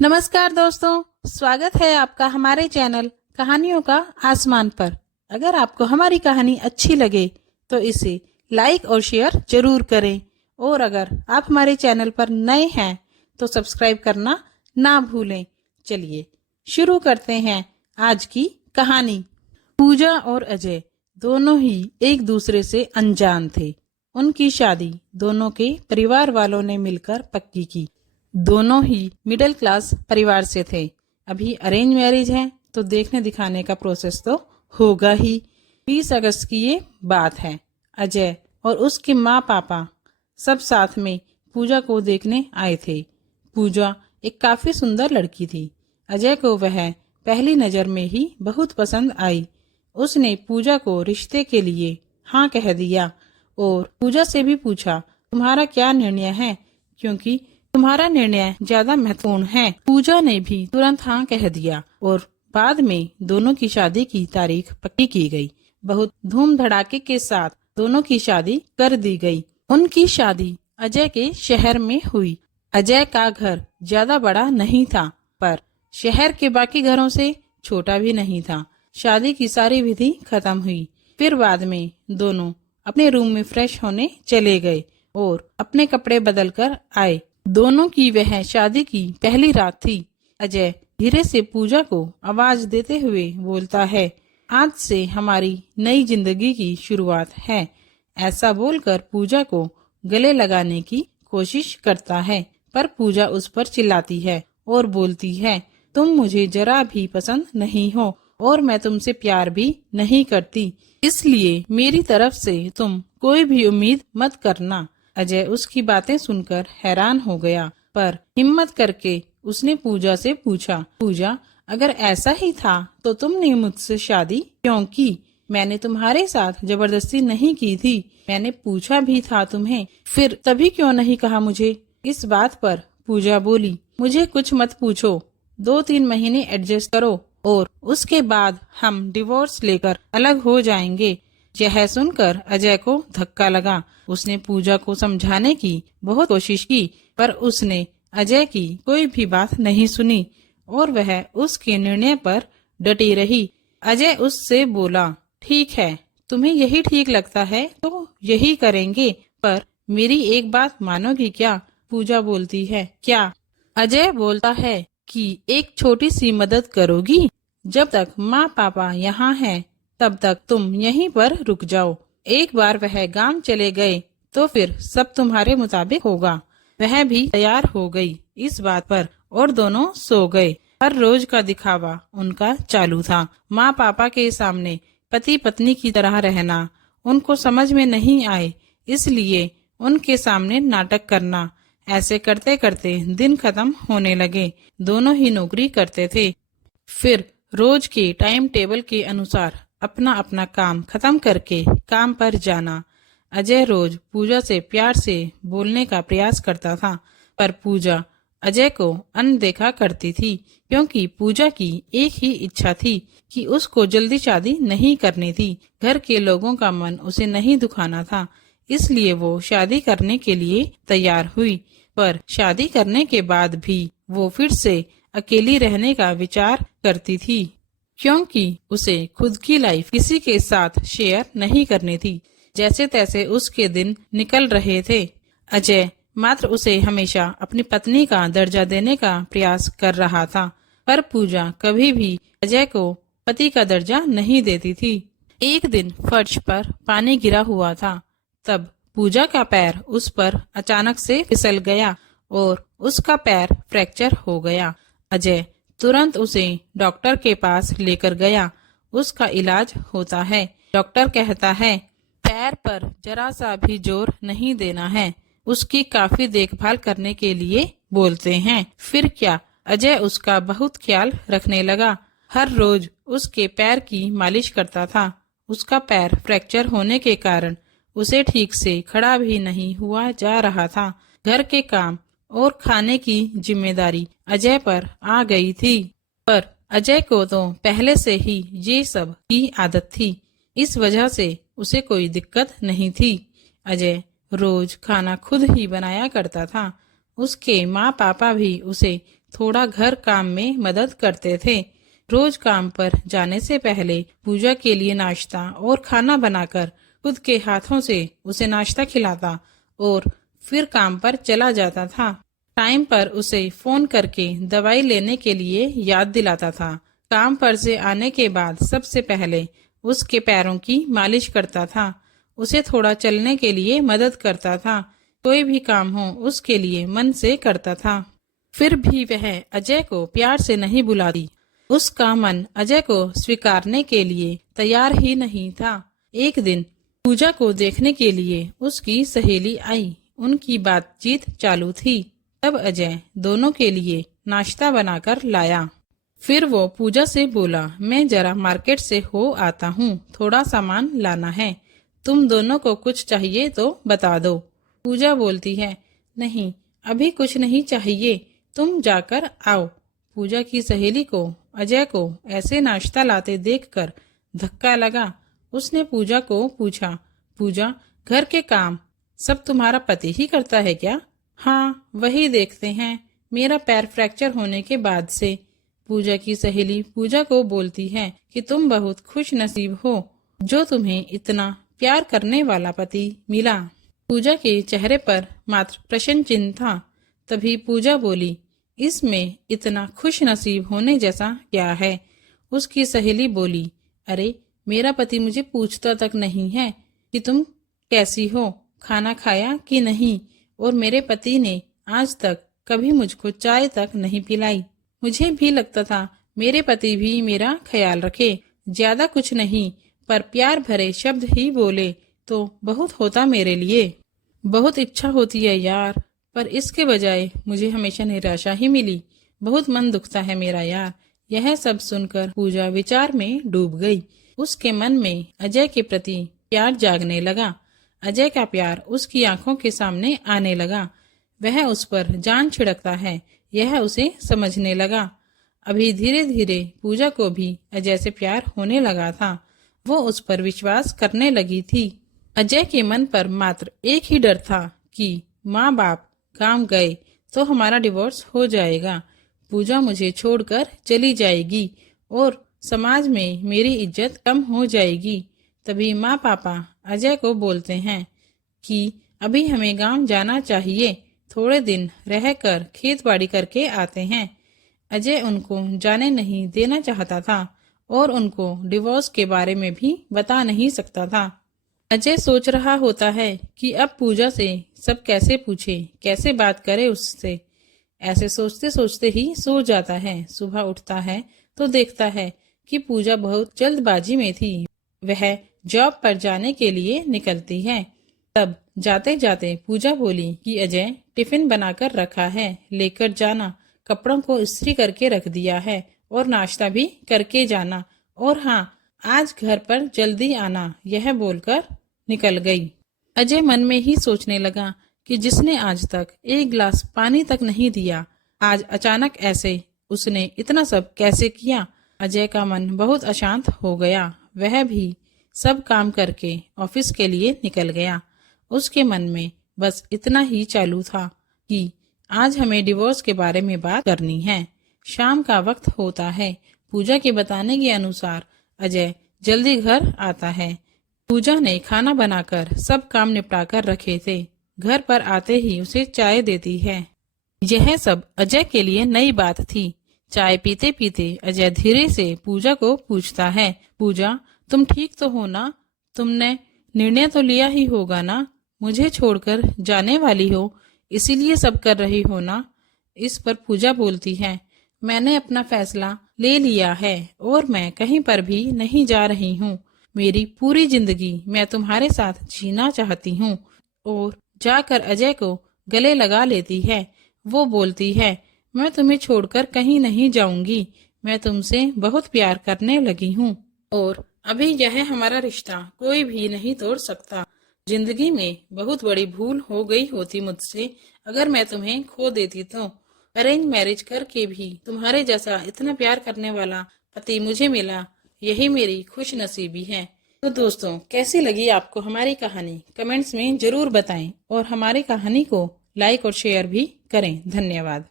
नमस्कार दोस्तों, स्वागत है आपका हमारे चैनल कहानियों का आसमान पर। अगर आपको हमारी कहानी अच्छी लगे तो इसे लाइक और शेयर जरूर करें, और अगर आप हमारे चैनल पर नए हैं तो सब्सक्राइब करना ना भूलें। चलिए शुरू करते हैं आज की कहानी। पूजा और अजय दोनों ही एक दूसरे से अनजान थे। उनकी शादी दोनों के परिवार वालों ने मिलकर पक्की की। दोनों ही मिडिल क्लास परिवार से थे। अभी अरेंज मैरिज है तो देखने दिखाने का प्रोसेस तो होगा ही। 20 अगस्त की ये बात है। अजय और उसके माँ पापा सब साथ में पूजा को देखने आए थे। पूजा एक काफी सुंदर लड़की थी। अजय को वह पहली नजर में ही बहुत पसंद आई। उसने पूजा को रिश्ते के लिए हाँ कह दिया और पूजा से भी पूछा, तुम्हारा क्या निर्णय है, क्योंकि तुम्हारा निर्णय ज्यादा महत्वपूर्ण है। पूजा ने भी तुरंत हाँ कह दिया और बाद में दोनों की शादी की तारीख पक्की की गई। बहुत धूम धड़ाके के साथ दोनों की शादी कर दी गई। उनकी शादी अजय के शहर में हुई। अजय का घर ज्यादा बड़ा नहीं था, पर शहर के बाकी घरों से छोटा भी नहीं था। शादी की सारी विधि खत्म हुई। फिर बाद में दोनों अपने रूम में फ्रेश होने चले गए और अपने कपड़े बदल कर आए। दोनों की वह शादी की पहली रात थी। अजय धीरे से पूजा को आवाज देते हुए बोलता है, आज से हमारी नई जिंदगी की शुरुआत है। ऐसा बोलकर पूजा को गले लगाने की कोशिश करता है, पर पूजा उस पर चिल्लाती है और बोलती है, तुम मुझे जरा भी पसंद नहीं हो और मैं तुमसे प्यार भी नहीं करती, इसलिए मेरी तरफ से तुम कोई भी उम्मीद मत करना। अजय उसकी बातें सुनकर हैरान हो गया, पर हिम्मत करके उसने पूजा से पूछा, पूजा अगर ऐसा ही था तो तुमने मुझसे शादी क्यों की? मैंने तुम्हारे साथ जबरदस्ती नहीं की थी। मैंने पूछा भी था तुम्हें, फिर तभी क्यों नहीं कहा मुझे? इस बात पर पूजा बोली, मुझे कुछ मत पूछो, 2-3 महीने एडजस्ट करो और उसके बाद हम डिवोर्स लेकर अलग हो जाएंगे। यह सुनकर अजय को धक्का लगा। उसने पूजा को समझाने की बहुत कोशिश की, पर उसने अजय की कोई भी बात नहीं सुनी और वह उसके निर्णय पर डटी रही। अजय उससे बोला, ठीक है, तुम्हें यही ठीक लगता है तो यही करेंगे, पर मेरी एक बात मानोगी क्या? पूजा बोलती है, क्या? अजय बोलता है कि एक छोटी सी मदद करोगी? जब तक माँ पापा यहाँ हैं तब तक तुम यहीं पर रुक जाओ। एक बार वह गांव चले गए तो फिर सब तुम्हारे मुताबिक होगा। वह भी तैयार हो गई इस बात पर और दोनों सो गए। हर रोज का दिखावा उनका चालू था। माँ पापा के सामने पति पत्नी की तरह रहना उनको समझ में नहीं आए, इसलिए उनके सामने नाटक करना। ऐसे करते करते दिन खत्म होने लगे। दोनों ही नौकरी करते थे। फिर रोज के टाइम टेबल के अनुसार अपना अपना काम खत्म करके काम पर जाना। अजय रोज पूजा से प्यार से बोलने का प्रयास करता था, पर पूजा अजय को अनदेखा करती थी, क्योंकि पूजा की एक ही इच्छा थी कि उसको जल्दी शादी नहीं करनी थी। घर के लोगों का मन उसे नहीं दुखाना था, इसलिए वो शादी करने के लिए तैयार हुई। पर शादी करने के बाद भी वो फिर से अकेली रहने का विचार करती थी, क्योंकि उसे खुद की लाइफ किसी के साथ शेयर नहीं करनी थी। जैसे तैसे उसके दिन निकल रहे थे। अजय मात्र उसे हमेशा अपनी पत्नी का दर्जा देने का प्रयास कर रहा था, पर पूजा कभी भी अजय को पति का दर्जा नहीं देती थी। एक दिन फर्श पर पानी गिरा हुआ था, तब पूजा का पैर उस पर अचानक से फिसल गया और उसका पैर फ्रैक्चर हो गया। अजय तुरंत उसे डॉक्टर के पास लेकर गया। उसका इलाज होता है। डॉक्टर कहता है, पैर पर जरा सा भी जोर नहीं देना है। उसकी काफी देखभाल करने के लिए बोलते हैं। फिर क्या, अजय उसका बहुत ख्याल रखने लगा। हर रोज उसके पैर की मालिश करता था। उसका पैर फ्रैक्चर होने के कारण उसे ठीक से खड़ा भी नहीं हुआ जा रहा था। घर के काम और खाने की जिम्मेदारी अजय पर आ गई थी, पर अजय को तो पहले से ही ये सब की आदत थी, इस वजह से उसे कोई दिक्कत नहीं थी। अजय रोज खाना खुद ही बनाया करता था। उसके माँ पापा भी उसे थोड़ा घर काम में मदद करते थे। रोज काम पर जाने से पहले पूजा के लिए नाश्ता और खाना बनाकर खुद के हाथों से उसे नाश्ता खिलाता और फिर काम पर चला जाता था। टाइम पर उसे फोन करके दवाई लेने के लिए याद दिलाता था। काम पर से आने के बाद सबसे पहले उसके पैरों की मालिश करता था। उसे थोड़ा चलने के लिए मदद करता था। कोई भी काम हो उसके लिए मन से करता था। फिर भी वह अजय को प्यार से नहीं बुलाती। उसका मन अजय को स्वीकारने के लिए तैयार ही नहीं था। एक दिन पूजा को देखने के लिए उसकी सहेली आई। उनकी बातचीत चालू थी। तब अजय दोनों के लिए नाश्ता बनाकर लाया। फिर वो पूजा से बोला, मैं जरा मार्केट से हो आता हूँ, थोड़ा सामान लाना है, तुम दोनों को कुछ चाहिए तो बता दो। पूजा बोलती है, नहीं अभी कुछ नहीं चाहिए, तुम जाकर आओ। पूजा की सहेली को अजय को ऐसे नाश्ता लाते देखकर धक्का लगा। उसने पूजा को पूछा, पूजा घर के काम सब तुम्हारा पति ही करता है क्या? हाँ वही देखते हैं, मेरा पैर फ्रैक्चर होने के बाद से। पूजा की सहेली पूजा को बोलती है कि तुम बहुत खुश नसीब हो जो तुम्हें इतना प्यार करने वाला पति मिला। पूजा के चेहरे पर मात्र प्रश्न चिन्ह था। तभी पूजा बोली, इसमें इतना खुश नसीब होने जैसा क्या है? उसकी सहेली बोली, अरे मेरा पति मुझे पूछता तक नहीं है कि तुम कैसी हो, खाना खाया कि नहीं, और मेरे पति ने आज तक कभी मुझको चाय तक नहीं पिलाई। मुझे भी लगता था मेरे पति भी मेरा ख्याल रखे, ज्यादा कुछ नहीं पर प्यार भरे शब्द ही बोले तो बहुत होता मेरे लिए। बहुत इच्छा होती है यार, पर इसके बजाय मुझे हमेशा निराशा ही मिली। बहुत मन दुखता है मेरा यार। यह सब सुनकर पूजा विचार में डूब गई। उसके मन में अजय के प्रति प्यार जागने लगा। अजय का प्यार उसकी आंखों के सामने आने लगा। वह उस पर जान छिड़कता है, यह उसे समझने लगा। अभी धीरे धीरे पूजा को भी अजय से प्यार होने लगा था। वो उस पर विश्वास करने लगी थी। अजय के मन पर मात्र एक ही डर था कि माँ बाप काम गए तो हमारा डिवोर्स हो जाएगा, पूजा मुझे छोड़कर चली जाएगी और समाज में मेरी इज्जत कम हो जाएगी। तभी माँ पापा अजय को बोलते हैं कि अभी हमें गांव जाना चाहिए, थोड़े दिन रहकर खेत बाड़ी करके आते हैं। अजय उनको जाने नहीं देना चाहता था और उनको डिवोर्स के बारे में भी बता नहीं सकता था। अजय सोच रहा होता है कि अब पूजा से सब कैसे पूछे, कैसे बात करे उससे। ऐसे सोचते सोचते ही सो जाता है। सुबह उठता है तो देखता है कि पूजा बहुत जल्दबाजी में थी। वह जॉब पर जाने के लिए निकलती है। तब जाते जाते पूजा बोली कि अजय टिफिन बनाकर रखा है, लेकर जाना, कपड़ों को इस्त्री करके रख दिया है और नाश्ता भी करके जाना, और हाँ आज घर पर जल्दी आना। यह बोलकर निकल गई। अजय मन में ही सोचने लगा कि जिसने आज तक एक गिलास पानी तक नहीं दिया, आज अचानक ऐसे उसने इतना सब कैसे किया। अजय का मन बहुत अशांत हो गया। वह भी सब काम करके ऑफिस के लिए निकल गया। उसके मन में बस इतना ही चालू था कि आज हमें डिवोर्स के बारे में बात करनी है। शाम का वक्त होता है। पूजा के बताने के अनुसार अजय जल्दी घर आता है। पूजा ने खाना बनाकर सब काम निपटाकर रखे थे। घर पर आते ही उसे चाय देती है। यह सब अजय के लिए नई बात थी। चाय पीते पीते अजय धीरे से पूजा को पूछता है, पूजा तुम ठीक तो हो ना? तुमने निर्णय तो लिया ही होगा ना? मुझे छोड़कर जाने वाली हो, इसीलिए सब कर रही हो ना? इस पर पूजा बोलती है, मैंने अपना फैसला ले लिया है और मैं कहीं पर भी नहीं जा रही हूँ। मेरी पूरी जिंदगी मैं तुम्हारे साथ जीना चाहती हूँ। और जाकर अजय को गले लगा लेती है। वो बोलती है, मैं तुम्हें छोड़कर कहीं नहीं जाऊंगी, मैं तुमसे बहुत प्यार करने लगी हूँ और अभी यह हमारा रिश्ता कोई भी नहीं तोड़ सकता। जिंदगी में बहुत बड़ी भूल हो गई होती मुझसे अगर मैं तुम्हें खो देती तो। अरेंज मैरिज करके भी तुम्हारे जैसा इतना प्यार करने वाला पति मुझे मिला, यही मेरी खुश नसीबी है। तो दोस्तों, कैसी लगी आपको हमारी कहानी? कमेंट्स में जरूर बताएं और हमारी कहानी को लाइक और शेयर भी करें। धन्यवाद।